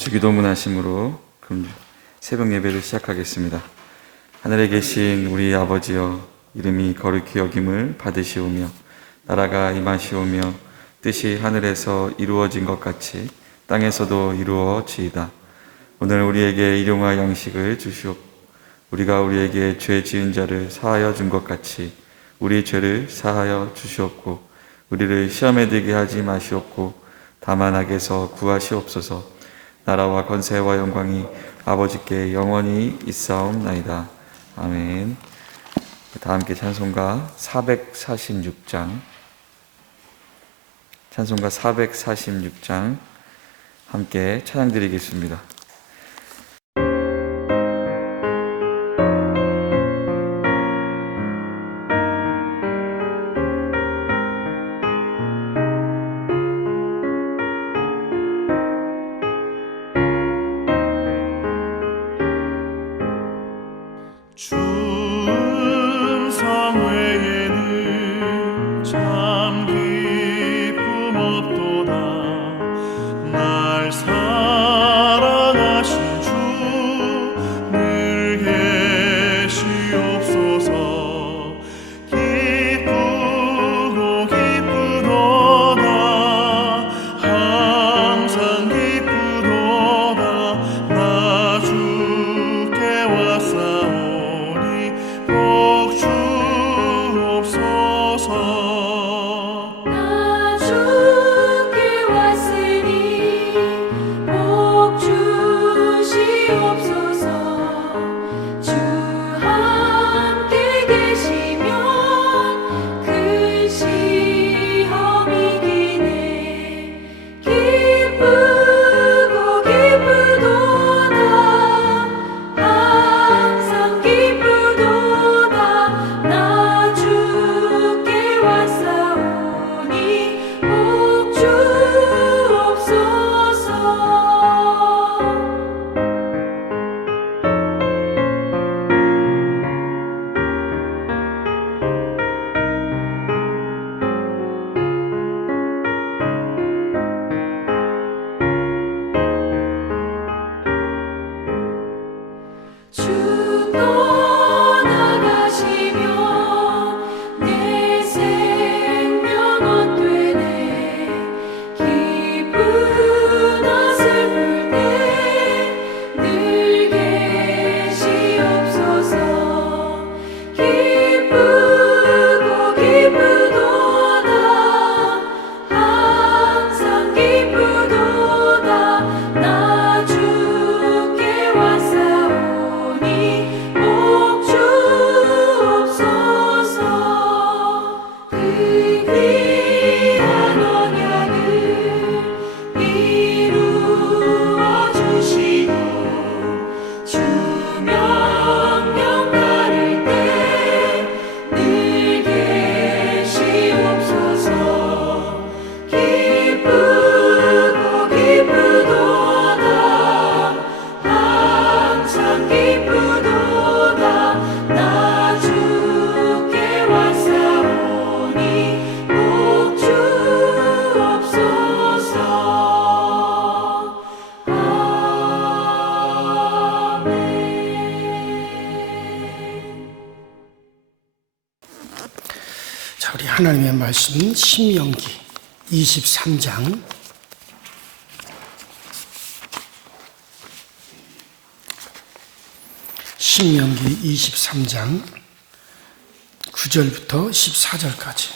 주기도문 하심으로 새벽 예배를 시작하겠습니다. 하늘에 계신 우리 아버지여, 이름이 거룩히 여김을 받으시오며 나라가 임하시오며 뜻이 하늘에서 이루어진 것 같이 땅에서도 이루어지이다. 오늘 우리에게 일용할 양식을 주시옵고 우리가 우리에게 죄 지은 자를 사하여 준 것 같이 우리 죄를 사하여 주시옵고 우리를 시험에 들게 하지 마시옵고 다만 악에서 구하시옵소서. 나라와 권세와 영광이 아버지께 영원히 있사옵나이다. 아멘. 다 함께 찬송가 446장 함께 찬양드리겠습니다. 우리 하나님의 말씀 신명기 23장 신명기 23장 9절부터 14절까지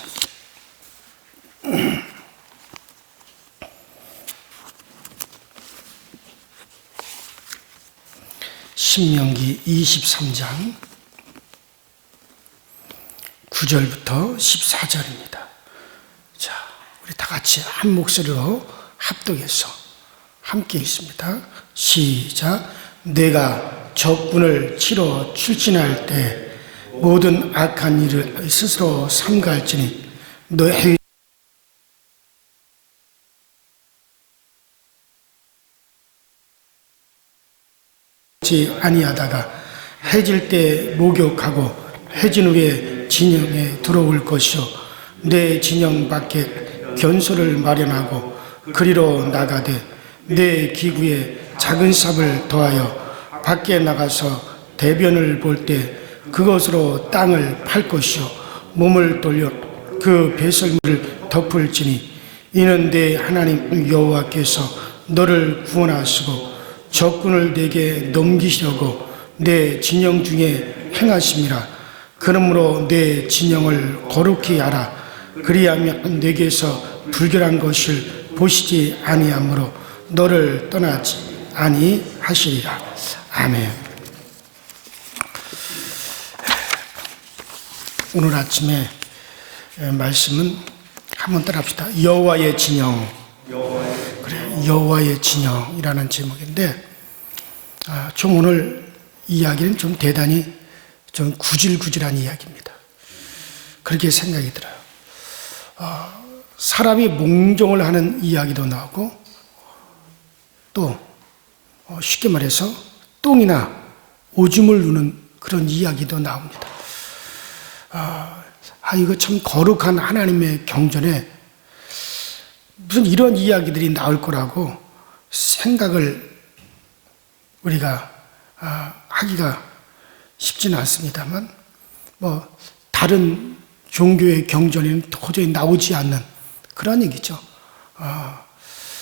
신명기 23장 9절부터 14절입니다. 자, 우리 다 같이 한 목소리로 합독해서 함께 읽습니다. 시작. 내가 적군을 치러 출진할 때 모든 악한 일을 스스로 삼가할지니 너희 아니하다가 해질 때 목욕하고 해진 후에 진영에 들어올 것이요 내 진영 밖에 견소를 마련하고 그리로 나가되 내 기구에 작은 삽을 더하여 밖에 나가서 대변을 볼 때 그것으로 땅을 팔 것이요 몸을 돌려 그 배설물을 덮을지니 이는 내 하나님 여호와께서 너를 구원하시고 적군을 내게 넘기시려고 내 진영 중에 행하심이라. 그러므로 내 진영을 거룩히 하라. 그리하면 내게서 불결한 것을 보시지 아니하므로 너를 떠나지 아니하시리라. 아멘. 오늘 아침에 말씀은 한번 따라합시다. 여호와의 진영. 그래, 여호와의 진영이라는 제목인데, 좀 오늘 이야기는 좀 대단히 좀 구질구질한 이야기입니다. 그렇게 생각이 들어요. 사람이 몽종을 하는 이야기도 나오고, 또 쉽게 말해서 똥이나 오줌을 누는 그런 이야기도 나옵니다. 이거 참 거룩한 하나님의 경전에 무슨 이런 이야기들이 나올 거라고 생각을 우리가 하기가 쉽지는 않습니다만, 다른 종교의 경전에는 도저히 나오지 않는 그런 얘기죠.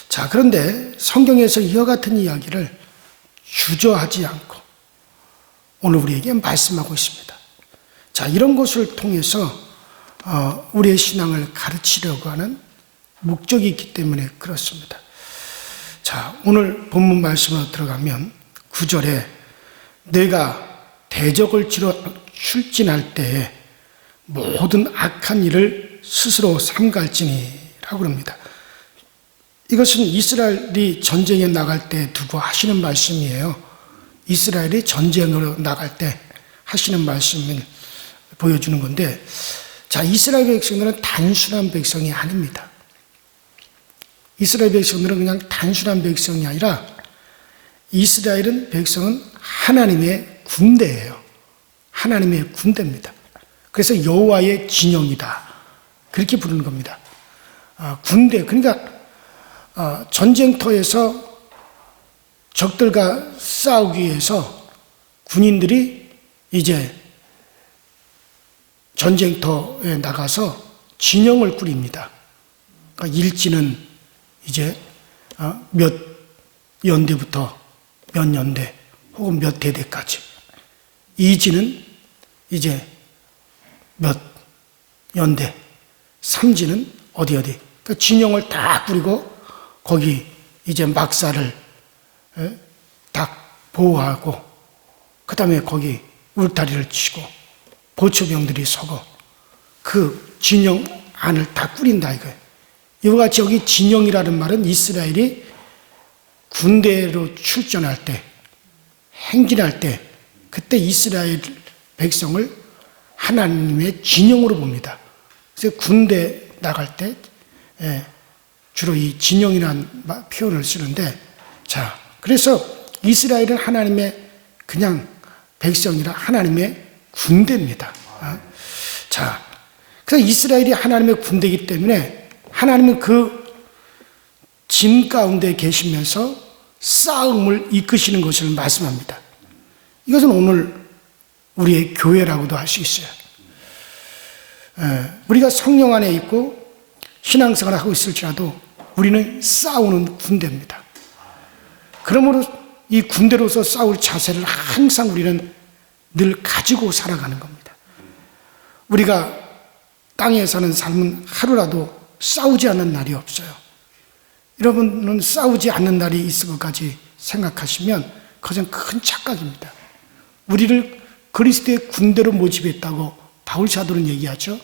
자, 그런데 성경에서 이와 같은 이야기를 주저하지 않고 오늘 우리에게 말씀하고 있습니다. 자, 이런 것을 통해서 우리의 신앙을 가르치려고 하는 목적이 있기 때문에 그렇습니다. 자, 오늘 본문 말씀으로 들어가면 9절에 내가 대적을 치러 출진할 때에 모든 악한 일을 스스로 삼갈지니 라고 그럽니다. 이것은 이스라엘이 전쟁에 나갈 때 두고 하시는 말씀이에요. 이스라엘이 전쟁으로 나갈 때 하시는 말씀을 보여주는 건데, 자, 이스라엘 백성들은 단순한 백성이 아닙니다. 이스라엘 백성들은 그냥 단순한 백성이 아니라 이스라엘은 백성은 하나님의 군대예요. 하나님의 군대입니다. 그래서 여호와의 진영이다, 그렇게 부르는 겁니다. 군대, 그러니까 전쟁터에서 적들과 싸우기 위해서 군인들이 이제 전쟁터에 나가서 진영을 꾸립니다. 그러니까 일지는 이제 몇 연대부터 몇 연대 혹은 몇 대대까지, 이지는 이제 몇 연대, 삼지는 어디 그러니까 진영을 다 꾸리고 거기 이제 막사를 딱 보호하고, 그 다음에 거기 울타리를 치고 보초병들이 서고 그 진영 안을 다 꾸린다 이거예요. 이와 같이 여기 진영이라는 말은 이스라엘이 군대로 출전할 때, 행진할 때, 그때 이스라엘 백성을 하나님의 진영으로 봅니다. 그래서 군대 나갈 때 주로 이 진영이라는 표현을 쓰는데, 자, 그래서 이스라엘은 하나님의 그냥 백성이라 하나님의 군대입니다. 자, 그래서 이스라엘이 하나님의 군대이기 때문에 하나님은 그 진 가운데 계시면서 싸움을 이끄시는 것을 말씀합니다. 이것은 오늘 우리의 교회라고도 할 수 있어요. 우리가 성령 안에 있고 신앙생활을 하고 있을지라도 우리는 싸우는 군대입니다. 그러므로 이 군대로서 싸울 자세를 항상 우리는 늘 가지고 살아가는 겁니다. 우리가 땅에 사는 삶은 하루라도 싸우지 않는 날이 없어요. 여러분은 싸우지 않는 날이 있을 것까지 생각하시면 그것은 큰 착각입니다. 우리를 그리스도의 군대로 모집했다고 바울 사도는 얘기하죠.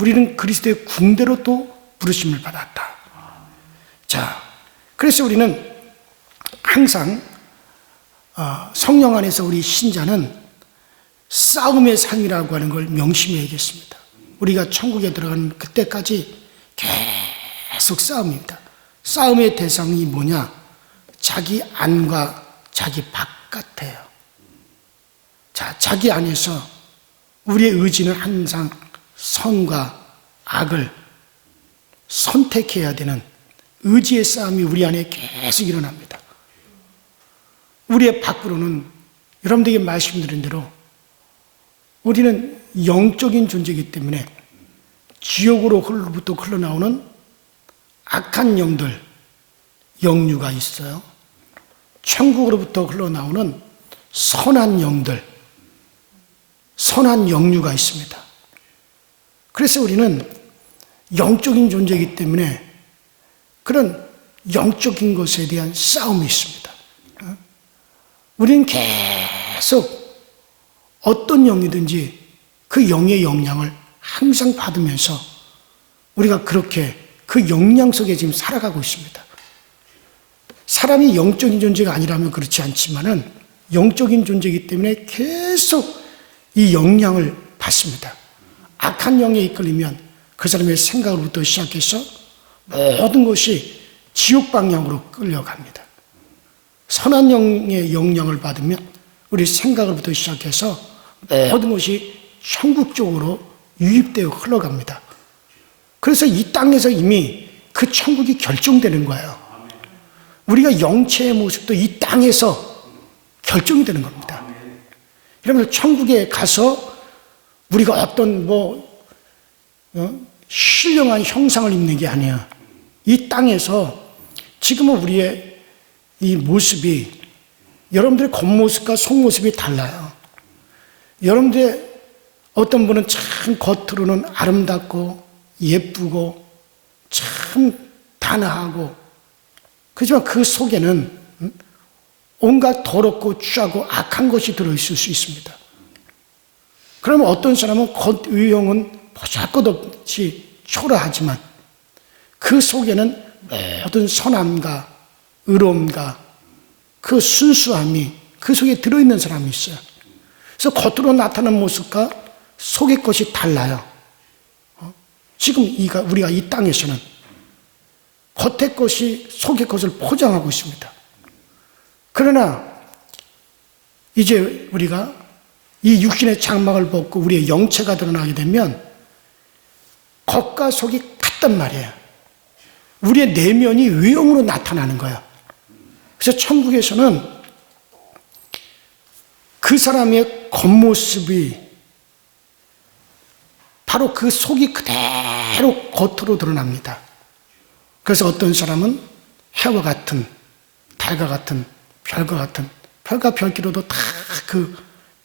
우리는 그리스도의 군대로 또 부르심을 받았다. 자, 그래서 우리는 항상 성령 안에서 우리 신자는 싸움의 삶이라고 하는 걸 명심해야겠습니다. 우리가 천국에 들어가는 그때까지 계속 싸움입니다. 싸움의 대상이 뭐냐? 자기 안과 자기 바깥이에요. 자, 자기 안에서 우리의 의지는 항상 선과 악을 선택해야 되는 의지의 싸움이 우리 안에 계속 일어납니다. 우리의 밖으로는 여러분들에게 말씀드린 대로 우리는 영적인 존재이기 때문에 지옥으로부터 흘러나오는 악한 영들, 영류가 있어요. 천국으로부터 흘러나오는 선한 영들, 선한 영류가 있습니다. 그래서 우리는 영적인 존재이기 때문에 그런 영적인 것에 대한 싸움이 있습니다. 우리는 계속 어떤 영이든지 그 영의 영향을 항상 받으면서 우리가 그렇게 그 영향 속에 지금 살아가고 있습니다. 사람이 영적인 존재가 아니라면 그렇지 않지만은 영적인 존재이기 때문에 계속 이 영향을 받습니다. 악한 영에 이끌리면 그 사람의 생각으로부터 시작해서 모든 것이 지옥 방향으로 끌려갑니다. 선한 영의 영향을 받으면 우리 생각으로부터 시작해서 모든 것이 천국 쪽으로 유입되어 흘러갑니다. 그래서 이 땅에서 이미 그 천국이 결정되는 거예요. 우리가 영체의 모습도 이 땅에서 결정이 되는 겁니다. 여러분, 천국에 가서 우리가 어떤 신령한 형상을 입는 게 아니야. 이 땅에서 지금은 우리의 이 모습이 여러분들의 겉모습과 속모습이 달라요. 여러분들의 어떤 분은 참 겉으로는 아름답고 예쁘고 참 단아하고, 그렇지만 그 속에는 온갖 더럽고 추하고 악한 것이 들어있을 수 있습니다. 그러면 어떤 사람은 겉 외형은 보잘것없이 초라하지만 그 속에는 모든 선함과 의로움과 그 순수함이 그 속에 들어있는 사람이 있어요. 그래서 겉으로 나타나는 모습과 속의 것이 달라요. 지금 우리가 이 땅에서는 겉의 것이 속의 것을 포장하고 있습니다. 그러나 이제 우리가 이 육신의 장막을 벗고 우리의 영체가 드러나게 되면 겉과 속이 같단 말이에요. 우리의 내면이 외형으로 나타나는 거예요. 그래서 천국에서는 그 사람의 겉모습이 바로 그 속이 그대로 겉으로 드러납니다. 그래서 어떤 사람은 해와 같은, 달과 같은, 별과 같은, 별과 별기로도 다 그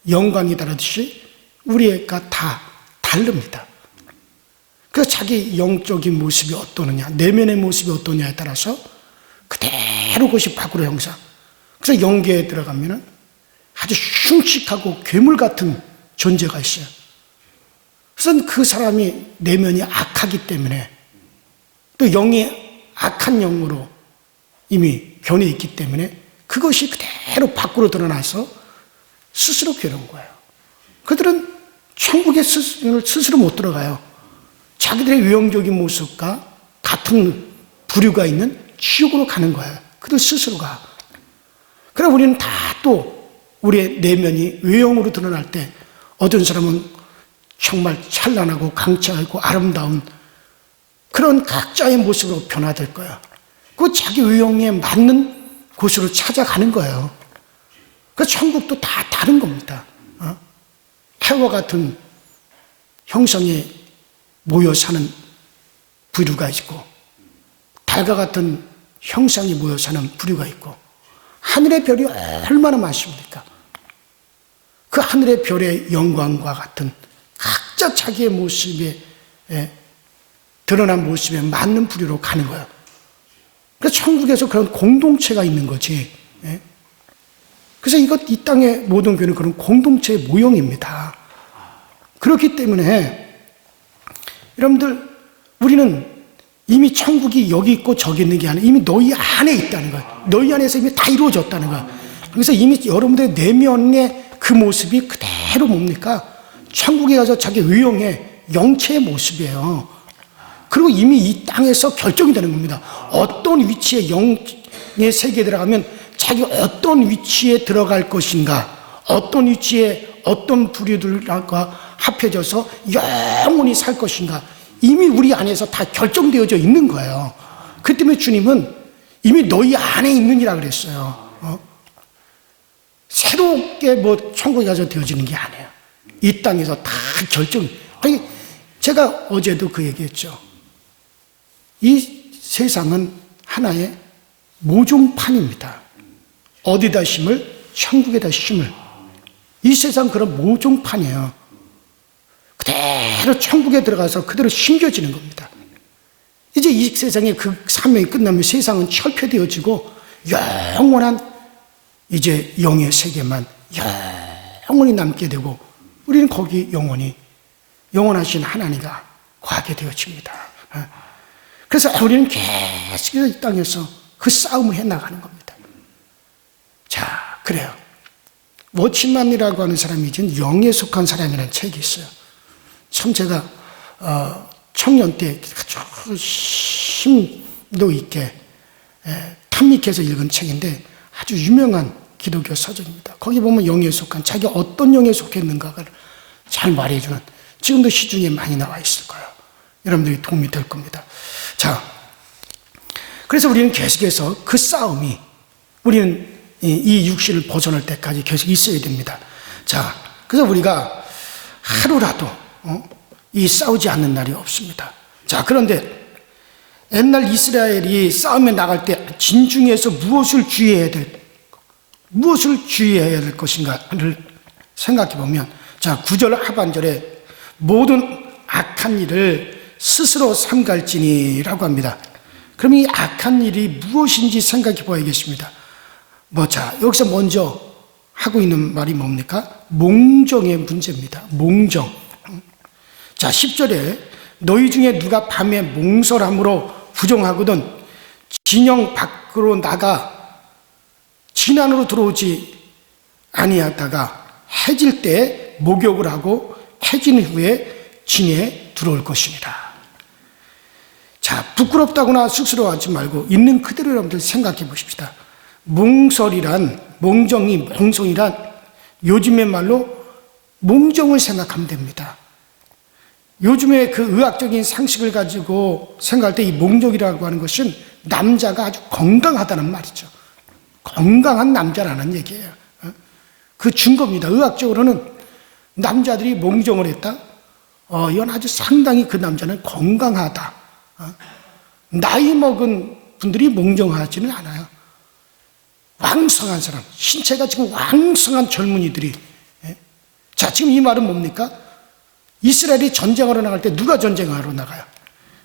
영광이 다르듯이 우리가 다 다릅니다. 그래서 자기 영적인 모습이 어떠느냐, 내면의 모습이 어떠냐에 따라서 그대로 그것이 밖으로 형상. 그래서 영계에 들어가면 아주 흉측하고 괴물 같은 존재가 있어요. 그래서 그 사람이 내면이 악하기 때문에 또 영이 악한 영으로 이미 변해 있기 때문에 그것이 그대로 밖으로 드러나서 스스로 괴로운 거예요. 그들은 천국에 스스로 못 들어가요. 자기들의 외형적인 모습과 같은 부류가 있는 지옥으로 가는 거예요. 그들 스스로가. 그럼 우리는 다 또 우리의 내면이 외형으로 드러날 때 어떤 사람은 정말 찬란하고 강차하고 아름다운 그런 각자의 모습으로 변화될 거예요. 그 자기 외형에 맞는 곳으로 찾아가는 거예요. 그 천국도 다 다른 겁니다. 해와 같은 형상에 모여 사는 부류가 있고, 달과 같은 형상이 모여 사는 부류가 있고, 하늘의 별이 얼마나 많습니까? 그 하늘의 별의 영광과 같은 각자 자기의 모습에 드러난 모습에 맞는 부류로 가는 거예요. 그래서 천국에서 그런 공동체가 있는 거지. 그래서 이 땅의 모든 교회는 그런 공동체의 모형입니다. 그렇기 때문에 여러분들, 우리는 이미 천국이 여기 있고 저기 있는 게 아니라 이미 너희 안에 있다는 거예요. 너희 안에서 이미 다 이루어졌다는 거예요. 그래서 이미 여러분들의 내면의 그 모습이 그대로 뭡니까? 천국에 가서 자기 외형의 영체의 모습이에요. 그리고 이미 이 땅에서 결정이 되는 겁니다. 어떤 위치에 영의 세계에 들어가면 자기 어떤 위치에 들어갈 것인가, 어떤 위치에 어떤 부류들과 합해져서 영원히 살 것인가, 이미 우리 안에서 다 결정되어져 있는 거예요. 그 때문에 주님은 이미 너희 안에 있느니라 그랬어요. 새롭게 뭐 천국에 가서 되어지는 게 아니에요. 이 땅에서 다 결정. 아니, 제가 어제도 그 얘기했죠. 이 세상은 하나의 모종판입니다. 어디다 심을? 천국에다 심을. 이 세상 그런 모종판이에요. 그대로 천국에 들어가서 그대로 심겨지는 겁니다. 이제 이 세상에 그 사명이 끝나면 세상은 철폐되어지고 영원한 이제 영의 세계만 영원히 남게 되고 우리는 거기 영원하신 하나님과 거하게 되어집니다. 그래서 우리는 계속해서 이 땅에서 그 싸움을 해나가는 겁니다. 자, 그래요. 워치만이라고 하는 사람이 지금 영에 속한 사람이라는 책이 있어요. 참 제가 청년 때 아주 심도 있게 탐닉해서 읽은 책인데 아주 유명한 기독교 서적입니다. 거기 보면 영에 속한 자기가 어떤 영에 속했는가를 잘 말해주는, 지금도 시중에 많이 나와 있을 거예요. 여러분들이 도움이 될 겁니다. 자, 그래서 우리는 계속해서 그 싸움이 우리는 이 육신을 벗어날 때까지 계속 있어야 됩니다. 자, 그래서 우리가 하루라도 이 싸우지 않는 날이 없습니다. 자, 그런데 옛날 이스라엘이 싸움에 나갈 때 진중에서 무엇을 주의해야 될 것인가를 생각해 보면, 자, 9절 하반절에 모든 악한 일을 스스로 삼갈지니라고 합니다. 그럼 이 악한 일이 무엇인지 생각해 봐야겠습니다. 자, 여기서 먼저 하고 있는 말이 뭡니까? 몽정의 문제입니다. 몽정. 자, 10절에 너희 중에 누가 밤에 몽설함으로 부정하거든 진영 밖으로 나가 진 안으로 들어오지 아니하다가 해질 때 목욕을 하고 해진 후에 진에 들어올 것이니라. 자, 부끄럽다거나 쑥스러워하지 말고 있는 그대로 여러분들 생각해 보십시다. 몽정이란 요즘의 말로 몽정을 생각하면 됩니다. 요즘에 그 의학적인 상식을 가지고 생각할 때 이 몽정이라고 하는 것은 남자가 아주 건강하다는 말이죠. 건강한 남자라는 얘기예요. 그 증거입니다. 의학적으로는 남자들이 몽정을 했다? 이건 아주 상당히 그 남자는 건강하다. 나이 먹은 분들이 몽정하지는 않아요. 왕성한 사람, 신체가 지금 왕성한 젊은이들이. 자, 지금 이 말은 뭡니까? 이스라엘이 전쟁하러 나갈 때 누가 전쟁하러 나가요?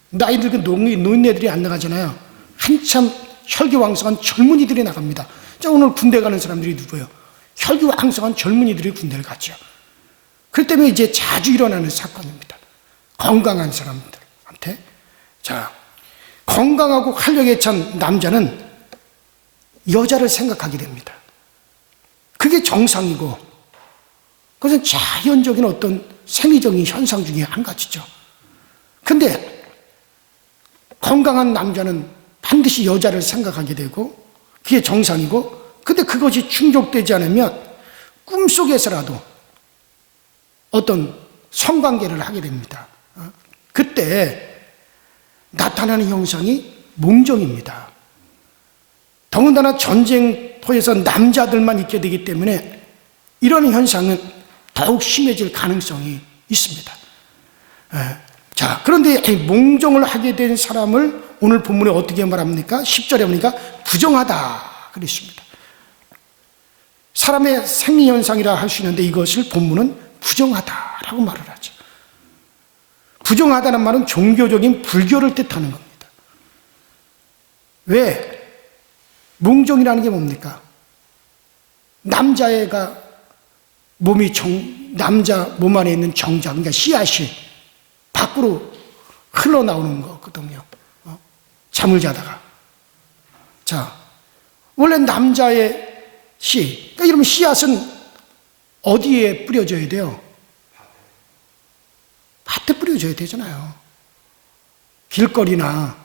나이 들은 노인네들이 안 나가잖아요. 한참 혈기왕성한 젊은이들이 나갑니다. 자, 오늘 군대 가는 사람들이 누구예요? 혈기왕성한 젊은이들이 군대를 갔죠. 그렇기 때문에 이제 자주 일어나는 사건입니다. 건강한 사람들한테. 자, 건강하고 활력에 찬 남자는 여자를 생각하게 됩니다. 그게 정상이고, 그것은 자연적인 어떤 생리적인 현상 중에 한 가지죠. 근데 건강한 남자는 반드시 여자를 생각하게 되고 그게 정상이고, 근데 그것이 충족되지 않으면 꿈속에서라도 어떤 성관계를 하게 됩니다. 그때 나타나는 형상이 몽정입니다. 더군다나 전쟁터에서 남자들만 있게 되기 때문에 이런 현상은 더욱 심해질 가능성이 있습니다. 자, 그런데 몽정을 하게 된 사람을 오늘 본문에 어떻게 말합니까? 10절에 보니까 부정하다 그랬습니다. 사람의 생리현상이라 할 수 있는데 이것을 본문은 부정하다라고 말을 하죠. 부정하다는 말은 종교적인 불교를 뜻하는 겁니다. 왜? 몽정이라는 게 뭡니까? 남자애가 남자 몸 안에 있는 정자, 그러니까 씨앗이 밖으로 흘러나오는 거거든요. 잠을 자다가. 자, 원래 남자의 그러니까 이러면 씨앗은 어디에 뿌려져야 돼요? 밭에 뿌려져야 되잖아요. 길거리나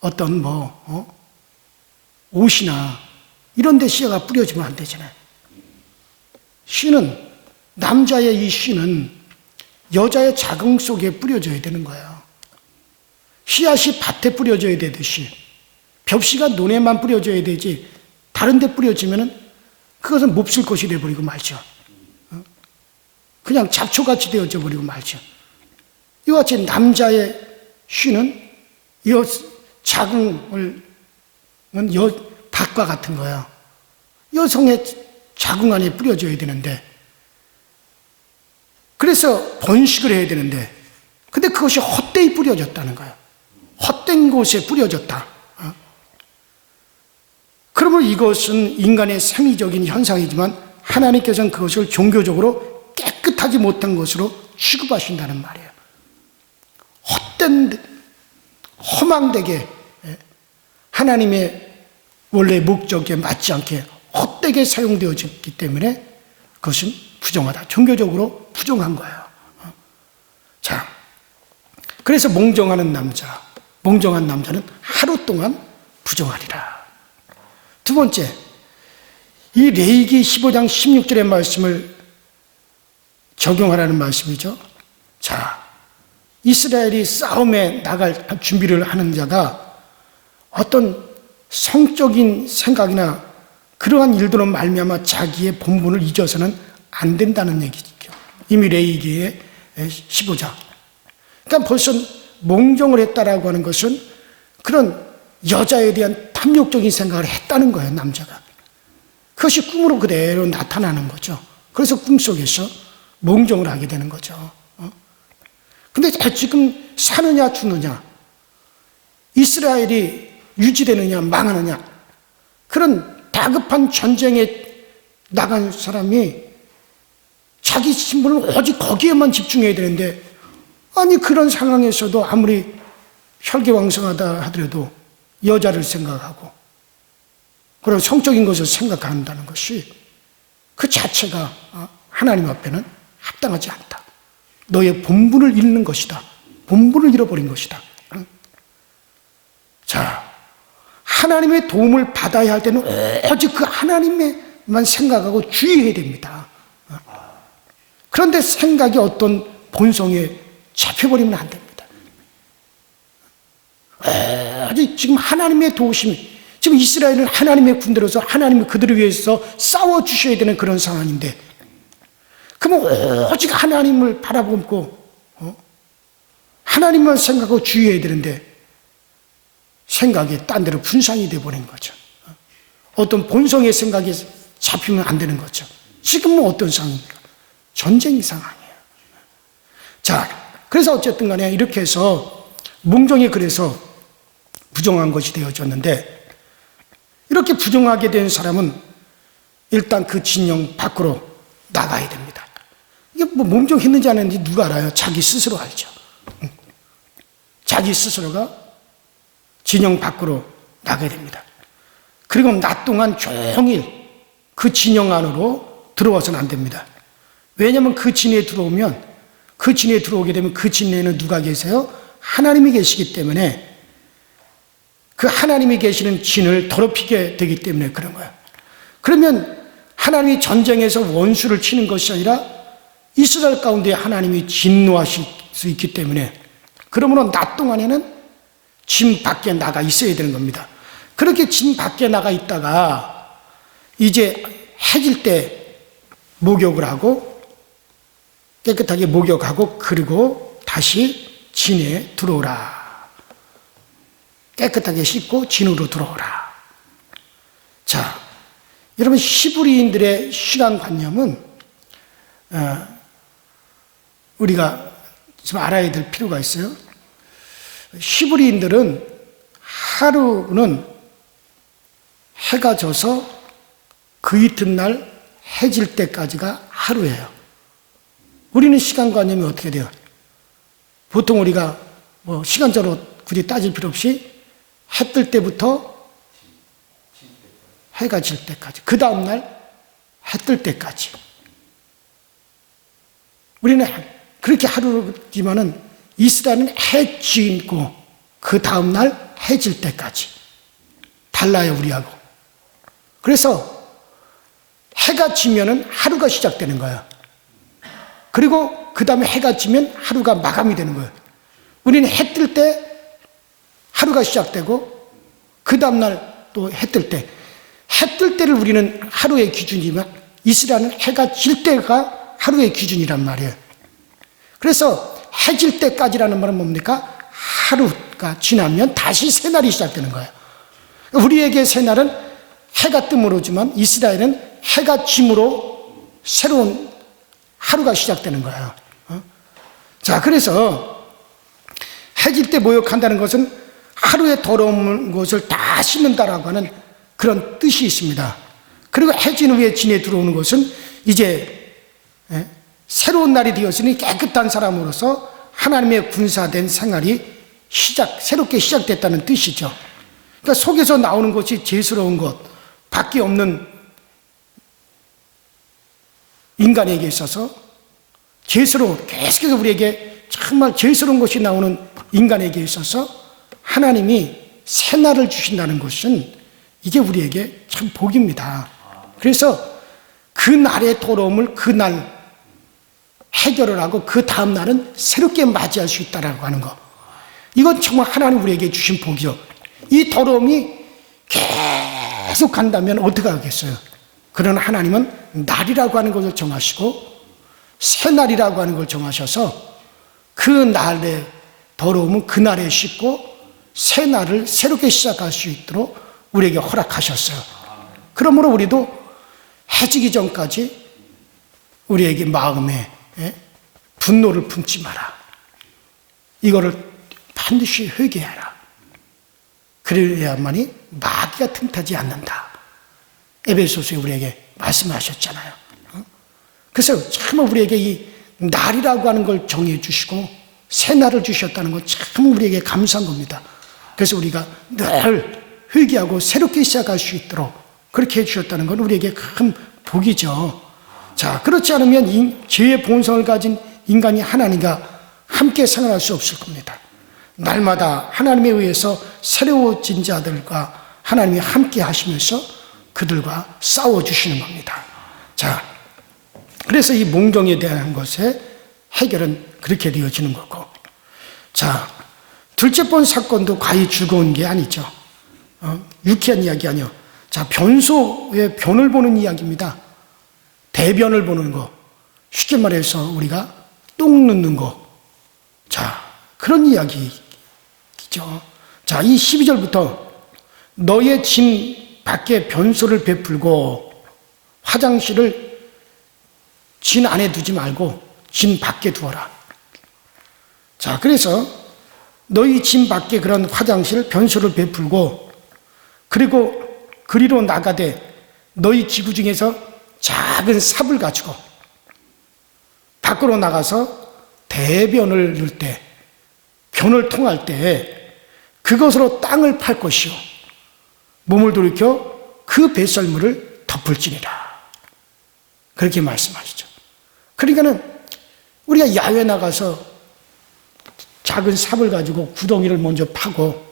어떤 옷이나 이런 데 씨가 뿌려지면 안 되잖아요. 남자의 이 씨는 여자의 자궁 속에 뿌려져야 되는 거예요. 씨앗이 밭에 뿌려져야 되듯이 벽씨가 논에만 뿌려져야 되지 다른 데 뿌려지면은 그것은 몹쓸 것이 되어버리고 말죠. 그냥 잡초같이 되어져 버리고 말죠. 이와 같이 남자의 씨는 자궁을 밭과 같은 거예요. 여성의 자궁 안에 뿌려져야 되는데, 그래서 번식을 해야 되는데, 근데 그것이 헛되이 뿌려졌다는 거예요. 헛된 곳에 뿌려졌다. 그러면 이것은 인간의 생리적인 현상이지만 하나님께서는 그것을 종교적으로 깨끗하지 못한 것으로 취급하신다는 말이에요. 헛된, 허망되게 하나님의 원래 목적에 맞지 않게 헛되게 사용되어졌기 때문에 그것은 부정하다. 종교적으로 부정한 거예요. 자, 그래서 몽정한 남자는 하루 동안 부정하리라. 두 번째, 이 레위기 15장 16절의 말씀을 적용하라는 말씀이죠. 자, 이스라엘이 싸움에 나갈 준비를 하는 자가 어떤 성적인 생각이나 그러한 일들로 말미암아 자기의 본분을 잊어서는 안 된다는 얘기죠. 이미 레위기의 15장. 그러니까 벌써 몽정을 했다라고 하는 것은 그런 여자에 대한 탐욕적인 생각을 했다는 거예요, 남자가. 그것이 꿈으로 그대로 나타나는 거죠. 그래서 꿈속에서 몽정을 하게 되는 거죠. 근데 지금 사느냐 죽느냐, 이스라엘이 유지되느냐 망하느냐, 그런 다급한 전쟁에 나간 사람이 자기 신분을 오직 거기에만 집중해야 되는데, 아니 그런 상황에서도 아무리 혈기왕성하다 하더라도 여자를 생각하고 그런 성적인 것을 생각한다는 것이 그 자체가 하나님 앞에는 합당하지 않다. 너의 본분을 잃는 것이다. 본분을 잃어버린 것이다. 자, 하나님의 도움을 받아야 할 때는 오직 그 하나님만 생각하고 주의해야 됩니다. 그런데 생각이 어떤 본성에 잡혀버리면 안 됩니다. 아직 지금 하나님의 도우심이, 지금 이스라엘은 하나님의 군대로서 하나님이 그들을 위해서 싸워주셔야 되는 그런 상황인데, 그러면 오직 하나님을 바라보고 하나님만 생각하고 주의해야 되는데 생각이 딴 데로 분산이 되어버린 거죠. 어떤 본성의 생각이 잡히면 안 되는 거죠. 지금은 어떤 상황입니까? 전쟁 상황이에요. 자, 그래서 어쨌든 간에 이렇게 해서 몽정이 그래서 부정한 것이 되어졌는데, 이렇게 부정하게 된 사람은 일단 그 진영 밖으로 나가야 됩니다. 이게 뭐 몽정했는지 안 했는지 누가 알아요? 자기 스스로 알죠. 자기 스스로가 진영 밖으로 나가야 됩니다. 그리고 낮 동안 종일 그 진영 안으로 들어와서는 안 됩니다. 왜냐하면 그 진에 들어오면, 그 진에 들어오게 되면 그 진에는 누가 계세요? 하나님이 계시기 때문에 그 하나님이 계시는 진을 더럽히게 되기 때문에 그런 거예요. 그러면 하나님이 전쟁에서 원수를 치는 것이 아니라 이스라엘 가운데 하나님이 진노하실 수 있기 때문에, 그러므로 낮 동안에는 진 밖에 나가 있어야 되는 겁니다. 그렇게 진 밖에 나가 있다가 이제 해질 때 목욕을 하고 깨끗하게 목욕하고 그리고 다시 진에 들어오라. 깨끗하게 씻고 진으로 들어오라. 자, 여러분 히브리인들의 시간관념은 우리가 좀 알아야 될 필요가 있어요. 히브리인들은 하루는 해가 져서 그 이튿날 해질 때까지가 하루예요. 우리는 시간관념이 어떻게 돼요? 보통 우리가 뭐 시간적으로 굳이 따질 필요 없이 해 뜰 때부터 해가 질 때까지, 그 다음날 해 뜰 때까지. 우리는 그렇게 하루지만은 이스라엘은 해 지고 그 다음날 해 질 때까지. 달라요, 우리하고. 그래서 해가 지면은 하루가 시작되는 거예요. 그리고 그 다음에 해가 지면 하루가 마감이 되는 거예요. 우리는 해 뜰 때 하루가 시작되고 그 다음날 또 해 뜰 때, 해 뜰 때를 우리는 하루의 기준이면 이스라엘은 해가 질 때가 하루의 기준이란 말이에요. 그래서 해 질 때까지라는 말은 뭡니까? 하루가 지나면 다시 새날이 시작되는 거예요. 우리에게 새날은 해가 뜸으로지만 이스라엘은 해가 짐으로 새로운 하루가 시작되는 거예요. 자, 그래서 해질 때 모욕한다는 것은 하루의 더러운 것을 다 씻는다라고 하는 그런 뜻이 있습니다. 그리고 해진 후에 진에 들어오는 것은 이제 새로운 날이 되었으니 깨끗한 사람으로서 하나님의 군사된 생활이 새롭게 시작됐다는 뜻이죠. 그러니까 속에서 나오는 것이 죄스러운 것, 밖에 없는 인간에게 있어서 계속해서 우리에게 정말 죄스러운 것이 나오는 인간에게 있어서 하나님이 새날을 주신다는 것은 이게 우리에게 참 복입니다. 그래서 그 날의 더러움을 그날 해결을 하고 그 다음 날은 새롭게 맞이할 수 있다라고 하는 거. 이건 정말 하나님 우리에게 주신 복이죠. 이 더러움이 계속 간다면 어떻게 하겠어요? 그러나 하나님은 날이라고 하는 것을 정하시고 새날이라고 하는 걸 정하셔서 그 날의 더러움은 그날에 씻고 새날을 새롭게 시작할 수 있도록 우리에게 허락하셨어요. 그러므로 우리도 해지기 전까지 우리에게 마음에 분노를 품지 마라. 이거를 반드시 회개하라. 그래야만이 마귀가 틈타지 않는다. 에베소서에 우리에게 말씀하셨잖아요. 그래서 참 우리에게 이 날이라고 하는 걸 정해 주시고 새 날을 주셨다는 건 참 우리에게 감사한 겁니다. 그래서 우리가 늘 회개하고 새롭게 시작할 수 있도록 그렇게 해주셨다는 건 우리에게 큰 복이죠. 자, 그렇지 않으면 죄의 본성을 가진 인간이 하나님과 함께 생활할 수 없을 겁니다. 날마다 하나님에 의해서 새로워진 자들과 하나님이 함께 하시면서 그들과 싸워주시는 겁니다. 자, 그래서 이 몽정에 대한 것의 해결은 그렇게 되어지는 거고. 자, 둘째 번 사건도 과히 즐거운 게 아니죠. 유쾌한 이야기 아니요. 자, 변소의 변을 보는 이야기입니다. 대변을 보는 거. 쉽게 말해서 우리가 똥 넣는 거. 자, 그런 이야기죠. 자, 이 12절부터 너의 짐 밖에 변소를 베풀고 화장실을 진 안에 두지 말고 진 밖에 두어라. 자, 그래서 너희 진 밖에 그런 화장실 변소를 베풀고 그리고 그리로 나가되 너희 기구 중에서 작은 삽을 가지고 밖으로 나가서 대변을 넣을 때 변을 통할 때 그것으로 땅을 팔 것이요 몸을 돌이켜 그 뱃설물을 덮을지니라. 그렇게 말씀하시죠. 그러니까는 우리가 야외 나가서 작은 삽을 가지고 구덩이를 먼저 파고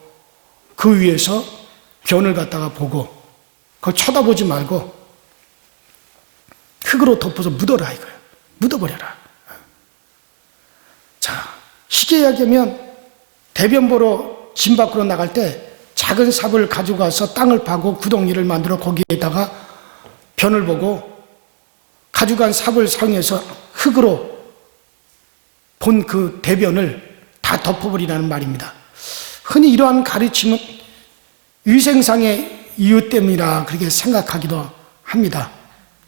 그 위에서 변을 갖다가 보고 그걸 쳐다보지 말고 흙으로 덮어서 묻어라 이거예요. 묻어버려라. 자, 쉽게 이야기하면 대변 보러 진 밖으로 나갈 때 작은 삽을 가지고 가서 땅을 파고 구덩이를 만들어 거기에다가 변을 보고 가져간 삽을 사용해서 흙으로 본 그 대변을 다 덮어버리라는 말입니다. 흔히 이러한 가르침은 위생상의 이유 때문이라 그렇게 생각하기도 합니다.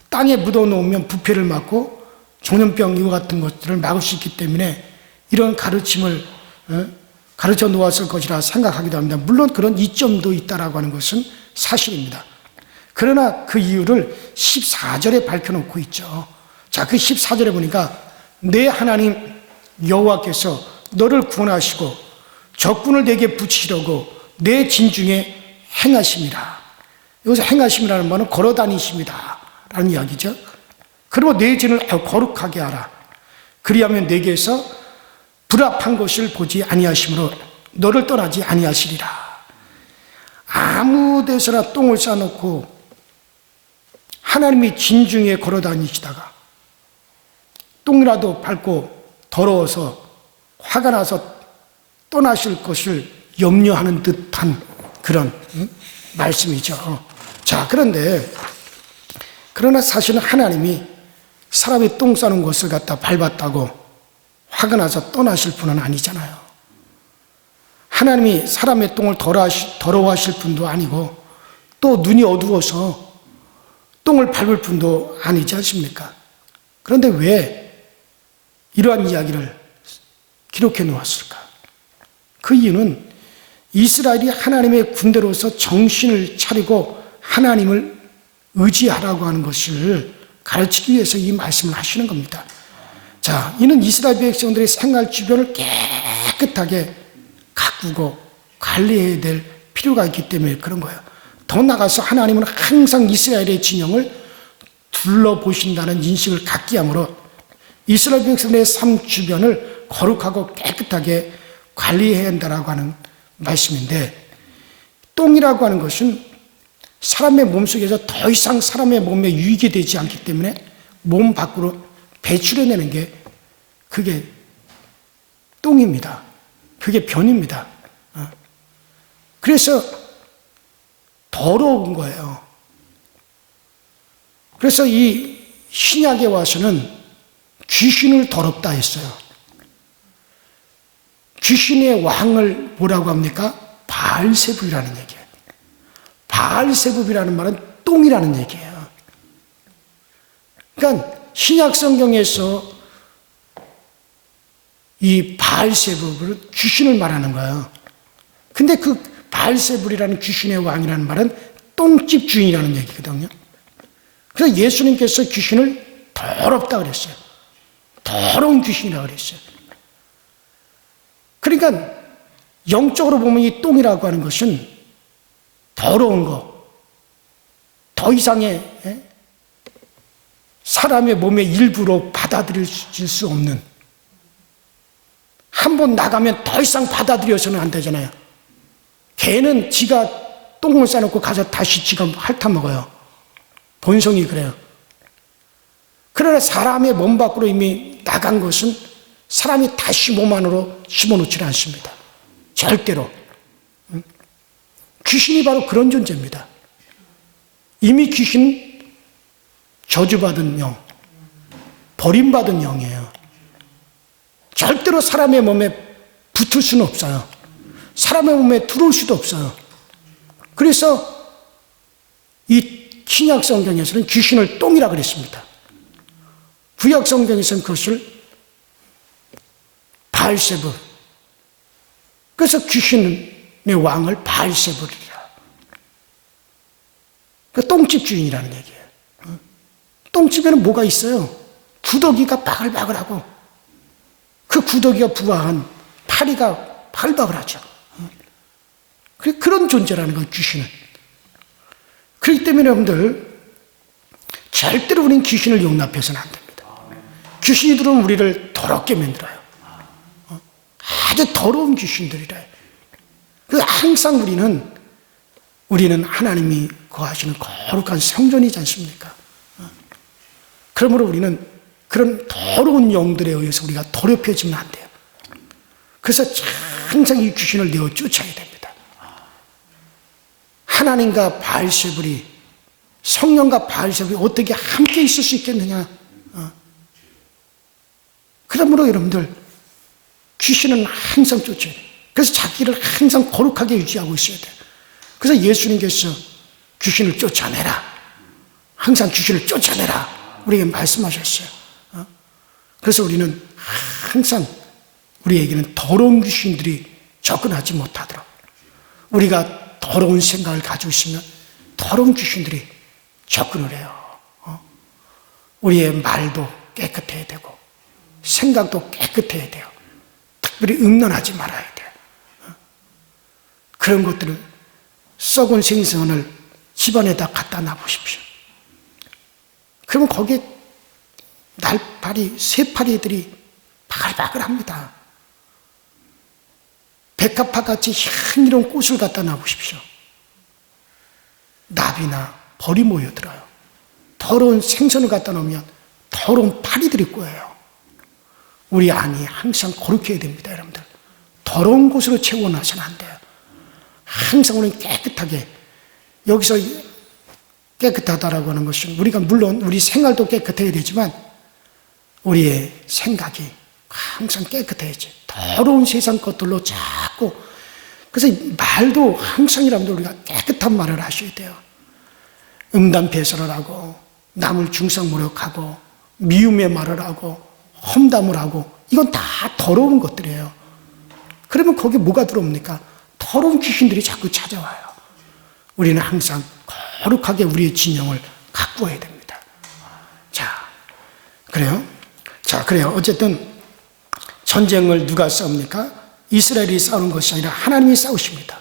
땅에 묻어놓으면 부패를 막고 종연병 이와 같은 것들을 막을 수 있기 때문에 이런 가르침을 가르쳐 놓았을 것이라 생각하기도 합니다. 물론 그런 이점도 있다라고 하는 것은 사실입니다. 그러나 그 이유를 14절에 밝혀놓고 있죠. 자, 그 14절에 보니까 내 하나님 여호와께서 너를 구원하시고 적군을 내게 붙이시려고 내 진중에 행하심이라. 여기서 행하심이라는 말은 걸어 다니십니다 라는 이야기죠. 그리고 내 진을 거룩하게 하라. 그리하면 내게서 불합한 것을 보지 아니하심으로 너를 떠나지 아니하시리라. 아무 데서나 똥을 싸놓고 하나님이 진중에 걸어 다니시다가 똥이라도 밟고 더러워서 화가 나서 떠나실 것을 염려하는 듯한 그런 말씀이죠. 자, 그러나 사실은 하나님이 사람이 똥 싸는 곳을 갖다 밟았다고 화가 나서 떠나실 분은 아니잖아요. 하나님이 사람의 똥을 더러워하실 분도 아니고 또 눈이 어두워서 똥을 밟을 분도 아니지 않습니까? 그런데 왜 이러한 이야기를 기록해 놓았을까? 그 이유는 이스라엘이 하나님의 군대로서 정신을 차리고 하나님을 의지하라고 하는 것을 가르치기 위해서 이 말씀을 하시는 겁니다. 자, 이는 이스라엘 백성들의 생활 주변을 깨끗하게 가꾸고 관리해야 될 필요가 있기 때문에 그런 거예요. 더 나아가서 하나님은 항상 이스라엘의 진영을 둘러보신다는 인식을 갖게 하므로 이스라엘 백성들의 삶 주변을 거룩하고 깨끗하게 관리해야 한다라고 하는 말씀인데, 똥이라고 하는 것은 사람의 몸속에서 더 이상 사람의 몸에 유익이 되지 않기 때문에 몸 밖으로 배출해내는 게 그게 똥입니다. 그게 변입니다. 그래서 더러운 거예요. 그래서 이 신약에 와서는 귀신을 더럽다 했어요. 귀신의 왕을 뭐라고 합니까? 바알세불이라는 얘기예요. 바알세불이라는 말은 똥이라는 얘기예요. 그러니까 신약 성경에서 이 바알세불은 귀신을 말하는 거예요. 근데 그 바알세불이라는 귀신의 왕이라는 말은 똥집 주인이라는 얘기거든요. 그래서 예수님께서 귀신을 더럽다 그랬어요. 더러운 귀신이라고 그랬어요. 그러니까 영적으로 보면 이 똥이라고 하는 것은 더러운 거, 더 이상의 사람의 몸의 일부로 받아들일 수 없는, 한 번 나가면 더 이상 받아들여서는 안 되잖아요. 개는 지가 똥을 싸놓고 가서 다시 지가 핥아먹어요. 본성이 그래요. 그러나 사람의 몸 밖으로 이미 나간 것은 사람이 다시 몸 안으로 집어넣지 않습니다. 절대로. 귀신이 바로 그런 존재입니다. 이미 귀신은 저주받은 영, 버림받은 영이에요. 절대로 사람의 몸에 붙을 수는 없어요. 사람의 몸에 들어올 수도 없어요. 그래서 이 신약 성경에서는 귀신을 똥이라 그랬습니다. 구약 성경에서는 그것을 바알세불, 그래서 귀신의 왕을 바알세불이라. 그 똥집 주인이라는 얘기예요. 똥집에는 뭐가 있어요? 구더기가 바글바글하고 그 구더기가 부화한 파리가 바글바글하죠. 그런 존재라는 거예요, 귀신은. 그렇기 때문에 여러분들 절대로 우리는 귀신을 용납해서는 안 됩니다. 귀신이 들어오면 우리를 더럽게 만들어요. 아주 더러운 귀신들이래. 그래서 항상 우리는 하나님이 거하시는 거룩한 성전이지 않습니까? 그러므로 우리는 그런 더러운 영들에 의해서 우리가 더럽혀지면 안 돼요. 그래서 항상 이 귀신을 내어 쫓아야 됩니다. 하나님과 바알세불이, 성령과 바알세불이 어떻게 함께 있을 수 있겠느냐? 그러므로 여러분들 귀신은 항상 쫓아야 돼요. 그래서 자기를 항상 거룩하게 유지하고 있어야 돼요. 그래서 예수님께서 귀신을 쫓아내라, 항상 귀신을 쫓아내라 우리에게 말씀하셨어요. 그래서 우리는 항상 우리에게는 더러운 귀신들이 접근하지 못하도록, 우리가 더러운 생각을 가지고 있으면 더러운 귀신들이 접근을 해요. 우리의 말도 깨끗해야 되고 생각도 깨끗해야 돼요. 특별히 음란하지 말아야 돼요. 그런 것들을, 썩은 생선을 집안에다 갖다 놔보십시오. 그러면 거기에 날파리, 새파리들이 바글바글합니다. 백합화같이 향기로운 꽃을 갖다 놔보십시오. 나비나 벌이 모여들어요. 더러운 생선을 갖다 놓으면 더러운 파리들이 꼬여요. 우리 안이 항상 거룩해야 됩니다, 여러분들. 더러운 곳으로 채워놔서는 안 돼요. 항상 우리는 깨끗하게, 여기서 깨끗하다라고 하는 것은 우리가 물론 우리 생활도 깨끗해야 되지만 우리의 생각이 항상 깨끗해야지. 더러운 세상 것들로 자꾸, 그래서 말도 항상이라면 우리가 깨끗한 말을 하셔야 돼요. 음담패설을 하고 남을 중상모욕하고 미움의 말을 하고 험담을 하고, 이건 다 더러운 것들이에요. 그러면 거기에 뭐가 들어옵니까? 더러운 귀신들이 자꾸 찾아와요. 우리는 항상 거룩하게 우리의 진영을 가꾸어야 됩니다. 자, 그래요? 어쨌든 전쟁을 누가 싸웁니까? 이스라엘이 싸우는 것이 아니라 하나님이 싸우십니다.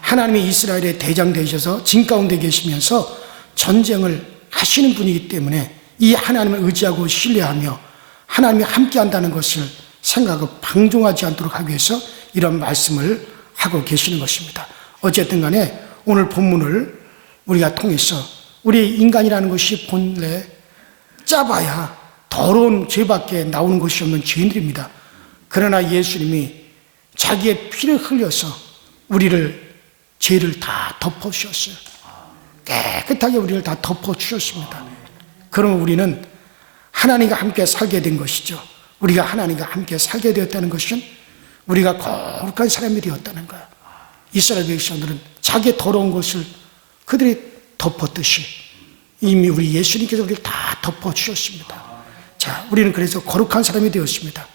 하나님이 이스라엘의 대장 되셔서 진 가운데 계시면서 전쟁을 하시는 분이기 때문에 이 하나님을 의지하고 신뢰하며 하나님이 함께 한다는 것을 생각하고 방종하지 않도록 하기 위해서 이런 말씀을 하고 계시는 것입니다. 어쨌든 간에 오늘 본문을 우리가 통해서 우리 인간이라는 것이 본래 짜봐야 더러운 죄밖에 나오는 것이 없는 죄인들입니다. 그러나 예수님이 자기의 피를 흘려서 우리를, 죄를 다 덮어주셨어요. 깨끗하게 우리를 다 덮어주셨습니다. 그러면 우리는 하나님과 함께 살게 된 것이죠. 우리가 하나님과 함께 살게 되었다는 것은 우리가 거룩한 사람이 되었다는 거예요. 이스라엘 백성들은 자기의 더러운 것을 그들이 덮었듯이 이미 우리 예수님께서 우리를 다 덮어주셨습니다. 자, 우리는 그래서 거룩한 사람이 되었습니다.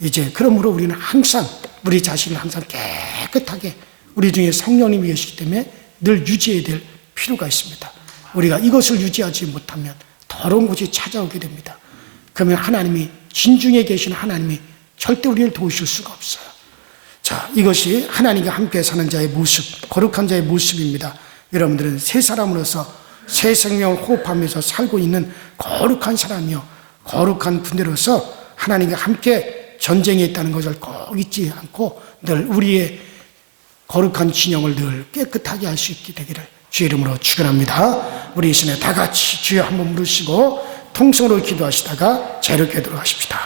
이제 그러므로 우리는 항상 우리 자신을 항상 깨끗하게, 우리 중에 성령님이 계시기 때문에 늘 유지해야 될 필요가 있습니다. 우리가 이것을 유지하지 못하면 더러운 곳이 찾아오게 됩니다. 그러면 하나님이, 진중에 계신 하나님이 절대 우리를 도우실 수가 없어요. 자, 이것이 하나님과 함께 사는 자의 모습, 거룩한 자의 모습입니다. 여러분들은 새 사람으로서 새 생명을 호흡하면서 살고 있는 거룩한 사람이요, 거룩한 분들로서 하나님과 함께 전쟁에 있다는 것을 꼭 잊지 않고 늘 우리의 거룩한 진영을 늘 깨끗하게 할 수 있게 되기를 주의 이름으로 축원합니다. 우리 이 시간에 다 같이 주여 한번 부르시고 통성으로 기도하시다가 자유롭게 들어가십시다.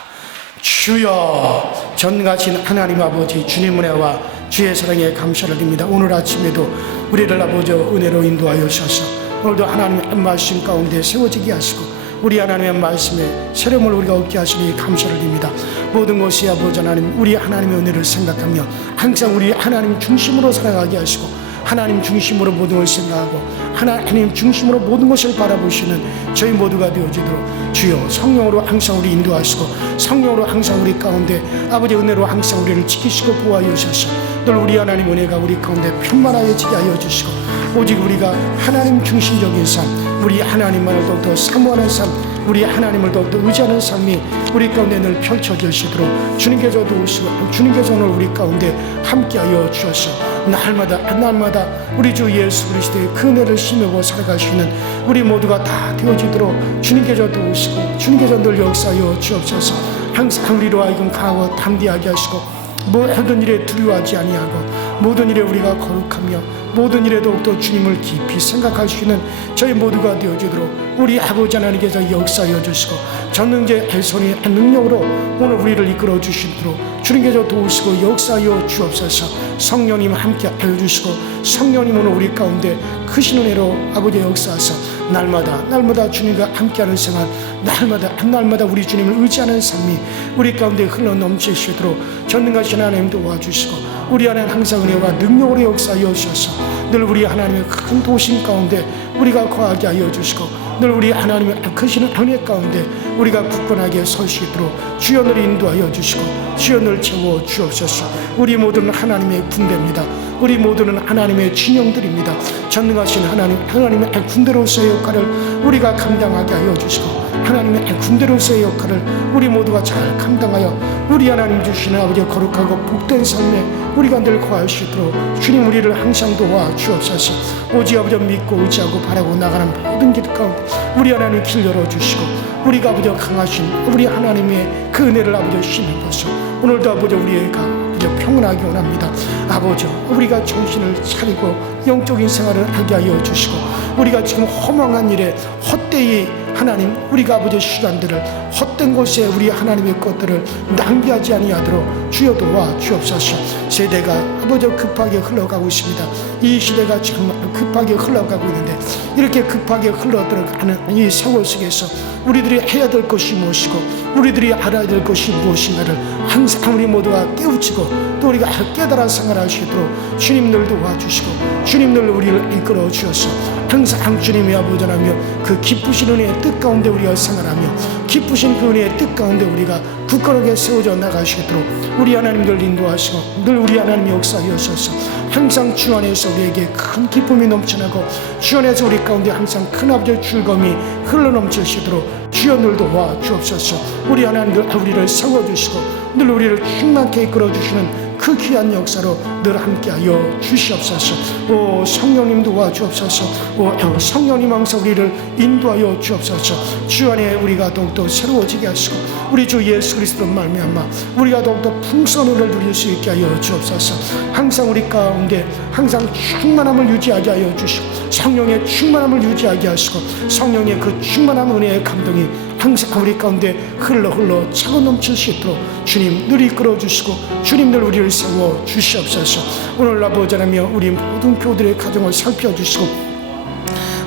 주여, 전능하신 하나님 아버지, 주님 은혜와 주의 사랑에 감사를 드립니다. 오늘 아침에도 우리를 아버지 은혜로 인도하여 주셔서 오늘도 하나님의 말씀 가운데 세워지게 하시고 우리 하나님의 말씀에 새로움을 우리가 얻게 하시니 감사를 드립니다. 모든 것이 아버지 하나님, 우리 하나님의 은혜를 생각하며 항상 우리 하나님 중심으로 살아가게 하시고 하나님 중심으로 모든 것을 생각하고 하나님 중심으로 모든 것을 바라보시는 저희 모두가 되어지도록 주여 성령으로 항상 우리 인도하시고 성령으로 항상 우리 가운데 아버지 은혜로 항상 우리를 지키시고 보호하여 주셔서 늘 우리 하나님 은혜가 우리 가운데 편만하여지게 하여 주시고 오직 우리가 하나님 중심적인 삶, 우리 하나님만을 더욱더 사모하는 삶, 우리 하나님을 더욱더 의지하는 삶이 우리 가운데 늘 펼쳐지시도록 주님께서 도우시고 주님께서 오늘 우리 가운데 함께하여 주셔서 날마다 우리 주 예수 그리스도의 그 은혜를 힘입어 살아가시는 우리 모두가 다 되어지도록 주님께서 도우시고 주님께서 늘 역사하여 주옵소서. 항상 우리로 하여금 강하고 담대하게 하시고 모든 일에 두려워하지 아니하고 모든 일에 우리가 거룩하며 모든 일에 더욱더 주님을 깊이 생각할 수 있는 저희 모두가 되어지도록 우리 아버지 하나님께서 역사하여 주시고 전능제 손의 능력으로 오늘 우리를 이끌어 주시도록 주님께서 도우시고 역사하여 주옵소서. 성령님 함께 하여 주시고 성령님 오늘 우리 가운데 크신 은혜로 아버지 역사하사 날마다 주님과 함께하는 생활, 날마다 우리 주님을 의지하는 삶이 우리 가운데 흘러 넘치시도록 전능하신 하나님 도와주시고 우리 안에 항상 은혜와 능력으로 역사하여 주셔서 늘 우리 하나님의 큰 도심 가운데 우리가 거하게 하여 주시고 늘 우리 하나님의 크신 은혜 가운데 우리가 굳건하게 설 수 있도록 주여 늘 인도하여 주시고 주여 늘 채워 주옵소서. 우리 모두는 하나님의 군대입니다. 우리 모두는 하나님의 진영들입니다. 전능하신 하나님의 군대로서의 역할을 우리가 감당하게 하여 주시고 하나님의 군대로서의 역할을 우리 모두가 잘 감당하여 우리 하나님 주시는 아버지 거룩하고 복된 삶에 우리가 늘 거할 수 있도록 주님 우리를 항상 도와 주옵소서. 오직 아버지 믿고 의지하고 바라고 나가는 모든 길 가운데 우리 하나님 길 열어주시고 우리가 아버지 강하신 우리 하나님의 그 은혜를 아버지 힘입어서 오늘도 아버지 우리가 평안하게 원합니다. 아버지 우리가 정신을 차리고 영적인 생활을 하게 하여 주시고 우리가 지금 허망한 일에 헛되이 하나님 우리가 아버지 시간들을 헛된 곳에 우리 하나님의 것들을 낭비하지 아니하도록 주여 도와 주옵소서. 세대가 아버지 급하게 흘러가고 있습니다. 이 시대가 정말 급하게 흘러가고 있는데 이렇게 급하게 흘러들어가는 이 세월 속에서 우리들이 해야 될 것이 무엇이고 우리들이 알아야 될 것이 무엇인가를 항상 우리 모두가 깨우치고 또 우리가 깨달아 생활할 수 있도록 주님 늘 도와주시고 주님 늘 우리를 이끌어 주셔서 항상 주님의 아버지라며 그 기쁘신 은혜의 뜻 가운데 우리가 생활하며 기쁘신 그 은혜의 뜻 가운데 우리가 굳건하게 세워져 나갈 수 있도록 우리 하나님 늘 인도하시고 늘 우리 하나님 역사하셔서 항상 주 안에서 우리에게 큰 기쁨이 넘쳐나고 주 안에서 우리 가운데 항상 큰 아버지의 즐거움이 흘러넘치시도록 주여 늘 도와 주옵소서. 우리 하나님 우리를 세워주시고 늘 우리를 충만케 이끌어주시는 그 귀한 역사로 늘 함께하여 주시옵소서. 오 성령님 도와주옵소서. 오 성령님 항상 우리를 인도하여 주옵소서. 주 안에 우리가 더욱더 새로워지게 하시고 우리 주 예수 그리스도 말미암아 우리가 더욱더 풍성을 누릴 수 있게 하여 주옵소서. 항상 우리 가운데 항상 충만함을 유지하게 하여 주시고 성령의 충만함을 유지하게 하시고 성령의 그 충만함 은혜의 감동이 항상 우리 가운데 흘러 차고 넘칠 수 있도록 주님 늘 이끌어 주시고 주님 늘 우리를 세워 주시옵소서. 오늘 아버지 하나님 우리 모든 교우들의 가정을 살펴주시고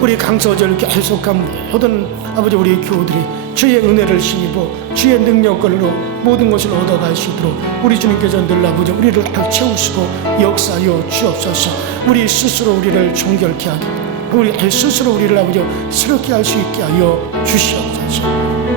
우리 강서절 계속한 모든 아버지 우리 교우들이 주의 은혜를 힘입어 주의 능력걸로 모든 것을 얻어갈 수 있도록 우리 주님께서 늘 아버지 우리를 채우시고 역사하여 주옵소서. 우리 스스로 우리를 정결케 하고 우리 스스로 우리를 아버지 새롭게 할 수 있게 하여 주시옵소서.